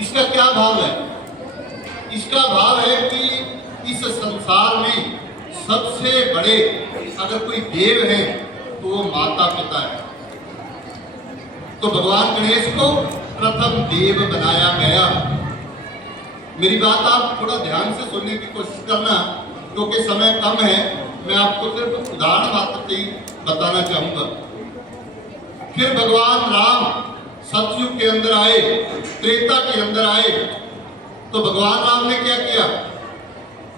इसका क्या भाव है? इसका भाव है कि इस संसार में सबसे बड़े अगर कोई देव है तो वो माता पिता है। तो भगवान गणेश को प्रथम देव बनाया गया। मेरी बात आप थोड़ा ध्यान से सुनने की कोशिश करना, क्योंकि समय कम है। मैं आपको सिर्फ उदाहरण मात्र से ही बताना चाहूंगा। फिर भगवान राम सतयुग के अंदर आए, त्रेता के अंदर आए, तो भगवान राम ने क्या किया?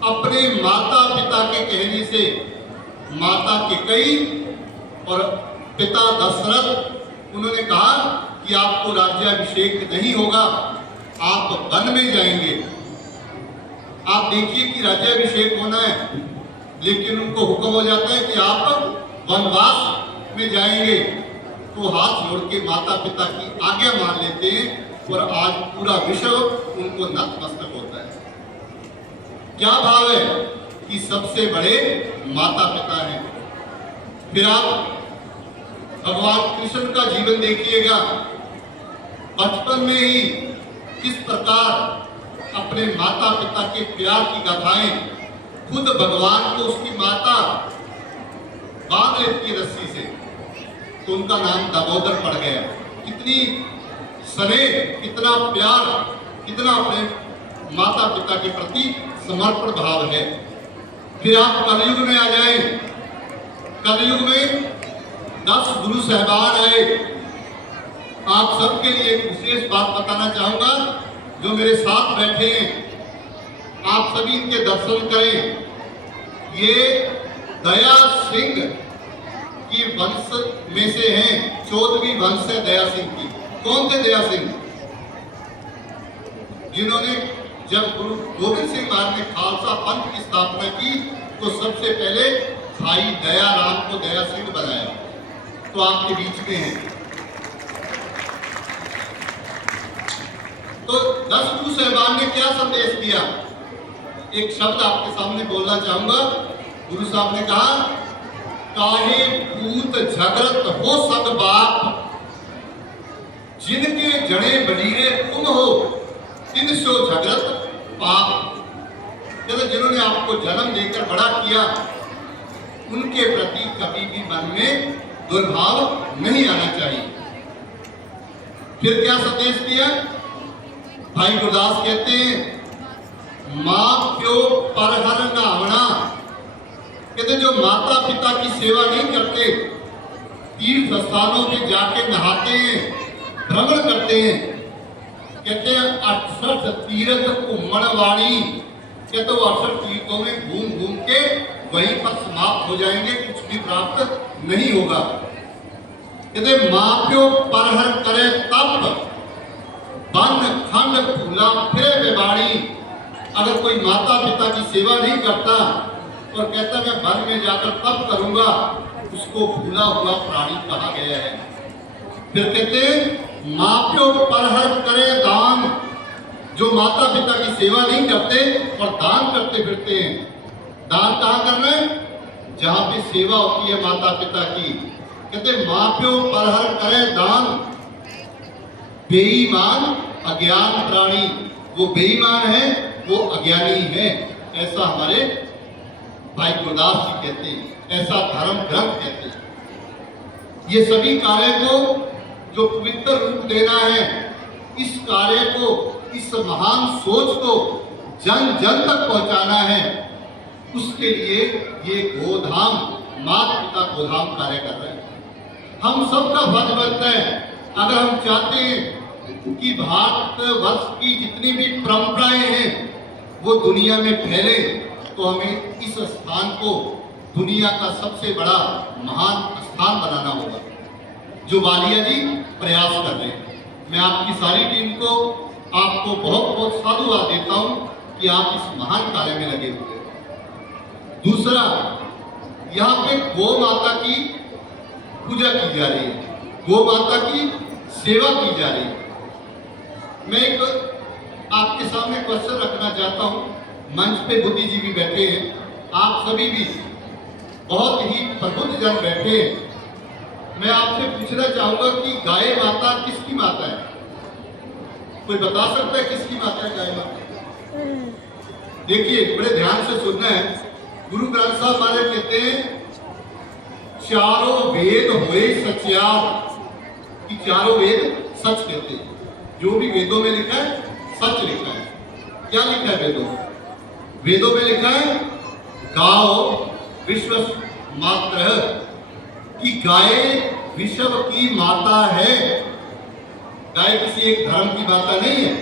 अपने माता पिता के कहने से माता कैकेयी और पिता दशरथ, उन्होंने कहा कि आपको राज्याभिषेक नहीं होगा, आप वन में जाएंगे। आप देखिए कि राज्याभिषेक होना है, लेकिन उनको हुक्म हो जाता है कि आप वनवास में जाएंगे। तो हाथ जोड़ के माता पिता की आज्ञा मान लेते हैं और आज पूरा विश्व उनको नतमस्तक होता है। क्या भाव है कि सबसे बड़े माता पिता हैं। फिर आप भगवान कृष्ण का जीवन देखिएगा। बचपन में ही किस प्रकार अपने माता पिता के प्यार की गाथाएं, खुद भगवान को उसकी माता बांध लेती है रस्सी से, तो उनका नाम दामोदर पड़ गया। कितनी स्नेह, कितना प्यार, कितना अपने माता पिता के प्रति समर्पण भाव है। फिर आप कलयुग में आ जाए। कलयुग में 10 गुरु साहबान आए। आप सबके लिए एक विशेष बात बताना चाहूंगा, जो मेरे साथ बैठे हैं आप सभी इनके दर्शन करें। ये दया सिंह की वंश में से हैं, 14वीं वंश है दया सिंह की। कौन थे दया सिंह? जिन्होंने जब गुरु गोविंद सिंह महाराज ने खालसा पंथ की स्थापना की तो सबसे पहले भाई दया राम को दया सिंह बनाया। तो आपके बीच में हैं। तो 10 गुरु साहबान ने क्या संदेश दिया? एक शब्द आपके सामने बोलना चाहूंगा। गुरु साहब ने कहा, काहे पूत झगड़त हो सब बाप, जिनके जड़े बडीरे तुम हो, तिनसो झगड़त पाप। जब जिन्होंने आपको जन्म देकर बड़ा किया, उनके प्रति कभी भी मन में दुर्भाव नहीं आना चाहिए। फिर क्या संदेश दिया? भाई गुरदास कहते हैं, मां प्यो परहर नावना। कहते जो माता पिता की सेवा नहीं करते, तीर्थ स्थानों में जाके नहाते हैं, भ्रमण करते हैं, कहते हैं 68 तीर्थ घूमणवाणी। कहते वो 68 तीर्थों में घूम घूम के वहीं पर समाप्त हो जाएंगे, कुछ भी प्राप्त नहीं होगा। कहते मां प्यो परहर करे तप, बन खंड फूला फिर बेबाड़ी। अगर कोई माता पिता की सेवा नहीं करता और कहता मैं वन में जाकर तप करूंगा, उसको भूला हुआ प्राणी कहा गया है। फिर कहते मां प्यो परहर करे दान। जो माता पिता की सेवा नहीं करते और दान करते फिरते हैं। दान कहाँ करना है? जहां पे सेवा होती है माता पिता की। कहते मां प्यो परहर करे दान, बेईमान अज्ञान प्राणी। वो बेईमान है, वो अज्ञानी है, ऐसा हमारे भाई गुरदास जी कहते हैं, ऐसा धर्म ग्रंथ कहते हैं। ये सभी कार्य को जो पवित्र रूप देना है, इस कार्य को, इस महान सोच को जन जन तक पहुंचाना है, उसके लिए ये गोधाम, माता पिता गोधाम कार्य कर रहे हैं। हम सबका फर्ज बनता है, अगर हम चाहते हैं कि भारतवर्ष की जितनी भी परंपराएं हैं वो दुनिया में फैले, तो हमें इस स्थान को दुनिया का सबसे बड़ा महान स्थान बनाना होगा, जो वालिया जी प्रयास कर रहे हैं। मैं आपकी सारी टीम को, आपको बहुत बहुत साधुवाद देता हूं कि आप इस महान कार्य में लगे हुए हैं। दूसरा, यहाँ पे गौ माता की पूजा की जा रही है, गौ माता की सेवा की जा रही है। मैं एक आपके सामने क्वेश्चन रखना चाहता हूं। मंच पे बुद्धिजीवी बैठे हैं, आप सभी भी बहुत ही प्रबुद्ध जन बैठे हैं। मैं आपसे पूछना चाहूंगा कि गाय माता किसकी माता है? कोई बता सकता है किसकी माता है गाय माता? देखिए बड़े ध्यान से सुनना है। गुरु ग्रंथ साहब महाराज कहते हैं चारों वेद हुए सच्यार, कि चारों वेद सच कहते हैं। जो भी वेदों में लिखा है सच लिखा है। क्या लिखा है वेदों में? वेदों में लिखा है गाओ विश्व मात्र, कि गाय विश्व की माता है। गाय किसी एक धर्म की माता नहीं है,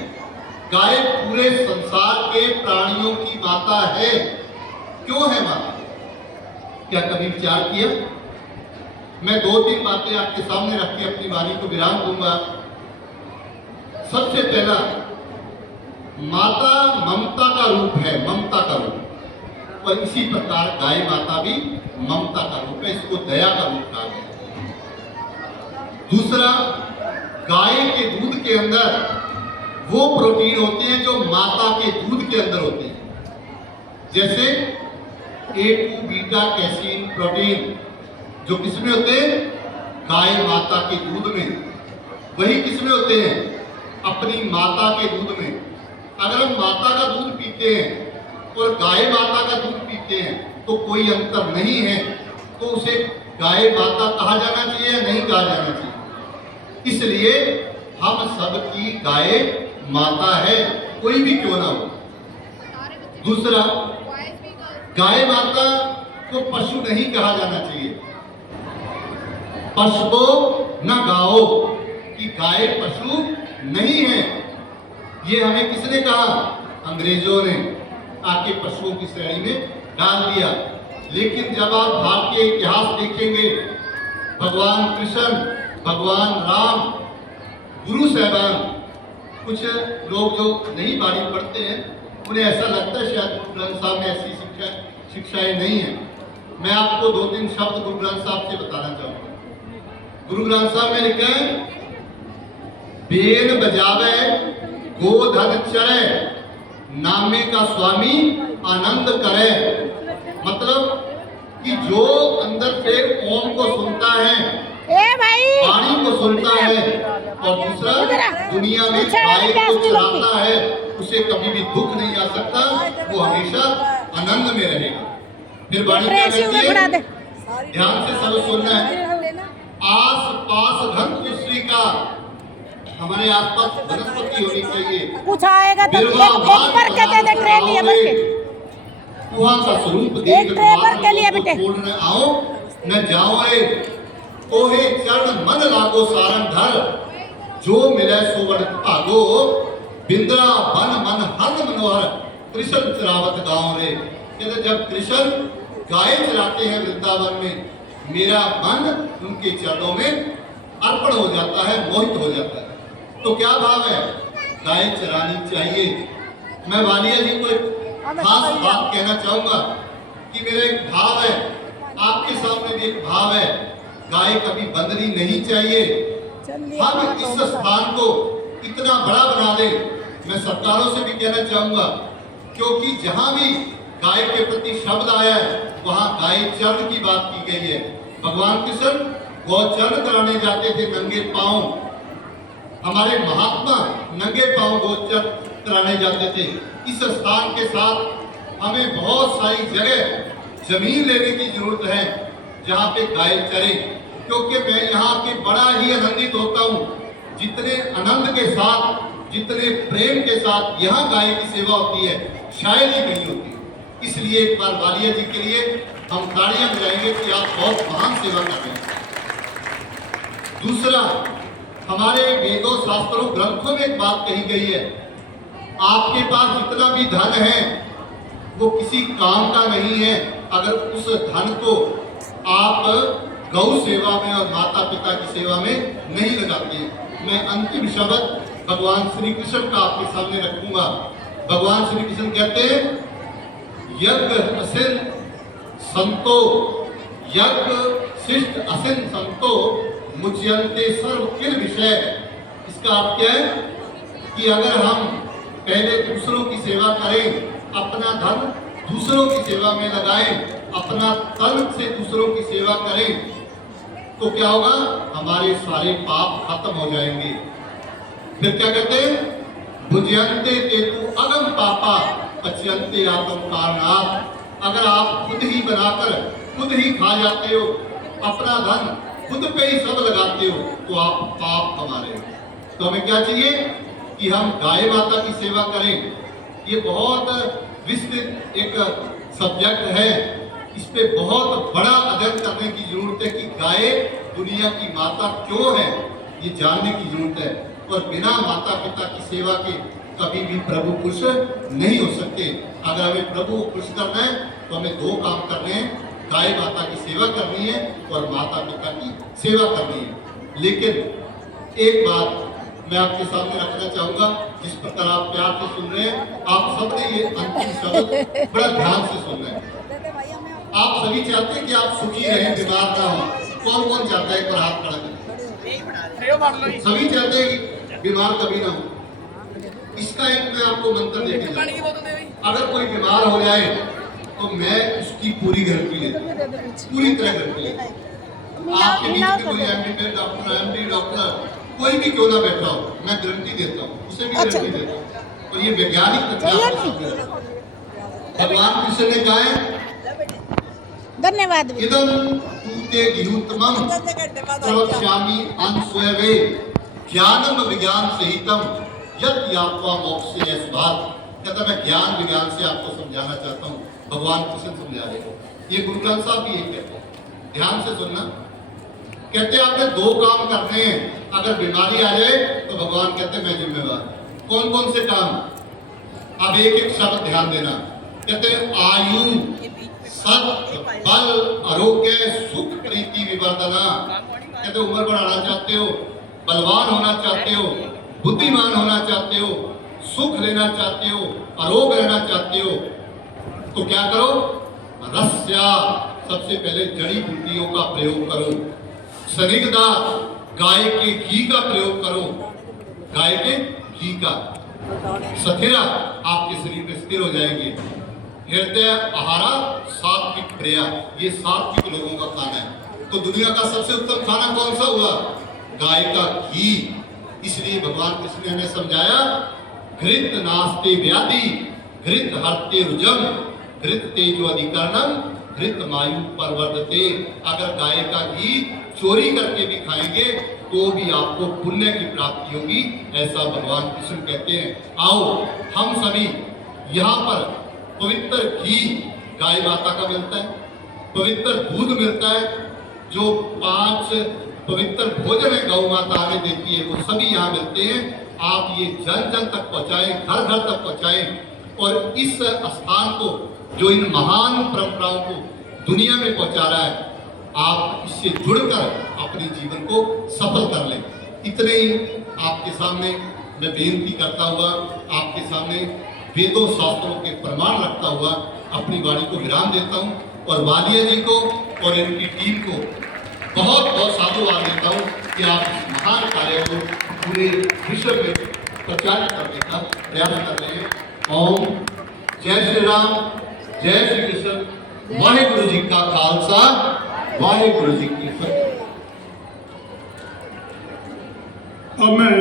गाय पूरे संसार के प्राणियों की माता है। क्यों है माता? क्या कभी विचार किया? मैं 2-3 बातें आपके सामने रख के अपनी वाणी को विराम दूंगा। सबसे पहला, माता ममता का रूप है, ममता का रूप, और इसी प्रकार गाय माता भी ममता का रूप है, इसको दया का रूप कहा गया। दूसरा, गाय के दूध के अंदर वो प्रोटीन होते हैं जो माता के दूध के अंदर होते हैं, जैसे A2 बीटा कैसीन प्रोटीन, जो किसमें होते हैं? गाय माता के दूध में। वही किसमें होते हैं? अपनी माता के दूध में। अगर हम माता का दूध पीते हैं और गाय माता का दूध पीते हैं तो कोई अंतर नहीं है, तो उसे गाय माता कहा जाना चाहिए या नहीं कहा जाना चाहिए? इसलिए हम सबकी गाय माता है, कोई भी क्यों ना हो। दूसरा, गाय माता को पशु नहीं कहा जाना चाहिए। पशुओ न गाओ, कि गाय पशु नहीं है। ये हमें किसने कहा? अंग्रेजों ने आके पशुओं की श्रेणी में डाल दिया। लेकिन जब आप भारतीय इतिहास देखेंगे, भगवान कृष्ण, भगवान राम, गुरु साहबान, कुछ लोग जो नहीं बाणी पढ़ते हैं उन्हें ऐसा लगता है शायद गुरु ग्रंथ साहब में ऐसी शिक्षाएं नहीं है। मैं आपको 2-3 शब्द गुरु ग्रंथ साहब से बताना चाहूंगा। गुरु ग्रंथ साहब में लिखा है, बेन बजावे गोधन चरे, नामे का स्वामी आनंद करे। मतलब कि जो अंदर से ओम को सुनता है, वाणी को सुनता है, और दूसरा दुनिया में गाय को चलाता है, उसे कभी भी दुख नहीं आ सकता, वो हमेशा आनंद में रहेगा। फिर वाणी क्या कहती है? ध्यान से सब सुनना है। आस पास धन तुलसी का, हमारे आसपास वनस्पति होनी चाहिए। कुछ आएगा तो एक पर के दे दे ट्रे लिए भर के, वहां का स्वरूप देख ट्रेवर के लिए बेटे न आओ न जाओ रे, तोहे चरण मन लागो सारंग धर, जो मिले सोवड़ भागो, बिंद्रा बन मन हर मनोहर, कृष्ण चरावत गाँव रे। कहते जब कृष्ण गाय चराते हैं वृंदावन में, मेरा मन उनके चरणों में अर्पण हो जाता है, मोहित हो जाता है। तो क्या भाव है? गाय चरानी चाहिए। मैं वालिया जी को एक खास बात कहना चाहूंगा कि मेरा एक भाव है, आपके सामने भी एक भाव है, गाय कभी बंदनी नहीं चाहिए। हम इस स्थान को इतना बड़ा बना दे। मैं सरकारों से भी कहना चाहूंगा, क्योंकि जहां भी गाय के प्रति शब्द आया है वहां गाय चरण की बात की गई है। भगवान कृष्ण गौचरण कराने जाते थे नंगे पांव, हमारे महात्मा नंगे पांव गौचरण कराने जाते थे। इस स्थान के साथ हमें बहुत सारी जगह जमीन लेने की जरूरत है जहाँ पे गाय चरे, क्योंकि मैं यहाँ के बड़ा ही आनंदित होता हूँ। जितने आनंद के साथ, जितने प्रेम के साथ यहाँ गाय की सेवा होती है शायद ही नहीं होती। इसलिए एक बार वालिया जी के लिए हम तालियां बजाएंगे कि आप बहुत महान सेवा कर रहे हैं। दूसरा, हमारे वेदों शास्त्रों ग्रंथों में एक बात कही गई है, आपके पास जितना भी धन है वो किसी काम का नहीं है अगर उस धन को आप गौ सेवा में और माता पिता की सेवा में नहीं लगाते हैं। मैं अंतिम शब्द भगवान श्री कृष्ण का आपके सामने रखूंगा। भगवान श्री कृष्ण कहते हैं, यज्ञ असिन संतो, यज्ञ शिष्ट असिन संतो मुच्यन्ते सर्व किल विषय। इसका अर्थ क्या है कि अगर हम पहले दूसरों की सेवा करें, अपना धन दूसरों की सेवा में लगाएं, अपना तन से दूसरों की सेवा करें, तो क्या होगा? हमारे सारे पाप खत्म हो जाएंगे। फिर क्या कहते हैं? भुजयन्ते तेतु अगम पापा पच्यन्ते आत्म कारणात्। अगर आप खुद ही बनाकर खुद ही खा जाते हो, अपना धन खुद पे ही सब लगाते हो, तो आप पाप कमा रहे हो। तो हमें क्या चाहिए कि हम गाय माता की सेवा करें। ये बहुत विस्तृत एक सब्जेक्ट है, इस पे बहुत बड़ा अध्ययन करने की जरूरत है कि गाय दुनिया की माता क्यों है, ये जानने की जरूरत है। और बिना माता पिता की सेवा के कभी भी प्रभु खुश नहीं हो सकते। अगर हमें प्रभु को खुश करना है तो हमें दो काम करने हैं, गाय माता की सेवा करनी है और माता पिता की सेवा करनी है। लेकिन एक बात मैं आपके सामने रखना चाहूंगा, जिस प्रकार आप प्यार से सुन रहे हैं, आप सबने ये अंतिम शब्द बड़ा ध्यान से सुनना है। आप सभी चाहते हैं कि आप सुखी रहें, बीमार ना हो। कौन कौन चाहता है, एक बार हाथ खड़ा करें। सभी चाहते हैं कि बीमार कभी ना हो। इसका एक मैं आपको मंत्र देके जाऊंगा। अगर कोई बीमार हो जाए तो मैं उसकी पूरी गारंटी लेता हूँ, पूरी तरह गारंटी लेता हूँ। आपके बीच में कोई एमबीबीएस डॉक्टर, एमडी डॉक्टर, कोई भी क्यों ना बैठा हो, मैं गारंटी देता हूँ, उसे भी गारंटी देता हूँ। और ये वैज्ञानिक तथ्य भगवान कृष्ण ने कहा है, धन्यवाद। इदं तूते गिहुत्तमं प्रवक्ष्यामि अनस्वयवे ज्ञानम विज्ञान सहितम यत् यात्वा मोक्षे यस्मात्। कहता मैं ज्ञान विज्ञान से आपको समझाना चाहता हूँ, भगवान कृष्ण समझा रहे हो। ये गुरु ग्रंथ साहब भी यही कहते हैं, ध्यान से सुनना। कहते हैं आपने दो काम करने हैं, अगर बीमारी आ जाए तो भगवान कहते हैं मैं जिम्मेवार। कौन कौन से काम? अब एक एक शब्द ध्यान देना। कहते हैं आयु, सत्य, बल, आरोग्य, सुख, प्रीति, विवर्धना। कहते उम्र बढ़ाना चाहते हो, बलवान होना चाहते हो, बुद्धिमान होना चाहते हो, सुख लेना चाहते हो, आरोग्य रहना चाहते हो, तो क्या करो? रस्या, सबसे पहले जड़ी बूटियों का प्रयोग करो। सनिग्धा, गाय के घी का प्रयोग करो, गाय के घी का। स्थिरा, आपके शरीर में स्थिर हो जाएंगे। हृदय आहारा सात्विक प्रिया, ये सात्विक लोगों का खाना है। तो दुनिया का सबसे उत्तम खाना कौन सा हुआ? गाय का घी। इसलिए भगवान कृष्ण ने हमें समझाया, घृत नास्ते व्याधि, घृत हरते रुजम, घृत तेजो अधिकरणम, घृत मायु परवर्धते। अगर गाय का घी चोरी करके भी खाएंगे तो भी आपको पुण्य की प्राप्ति होगी, ऐसा भगवान कृष्ण कहते हैं। आओ हम सभी यहाँ पर पवित्र घी गाय माता का मिलता है, पवित्र दूध मिलता है, जो 5 पवित्र भोजन है गौ माता हमें देती है, वो सभी यहाँ मिलते हैं। आप ये जन जन तक पहुँचाएं, घर घर तक पहुँचाएं, और इस स्थान को, जो इन महान परंपराओं को दुनिया में पहुँचा रहा है, आप इससे जुड़कर अपने जीवन को सफल कर लें। इतने ही आपके सामने मैं बेनती करता हुआ, आपके सामने वेदों शास्त्रों के प्रमाण रखता हुआ अपनी वाणी को विराम देता हूँ, और वालिया जी को और इनकी टीम को बहुत बहुत साधुवाद देता हूँ कि आप इस महान कार्य को पूरे विश्व में प्रचारित करने का प्रयास कर रहे हैं। ओम जय श्री राम, जय श्री कृष्ण। वाहेगुरु जी का खालसा, वाहेगुरु जी की फतेह। अब मैं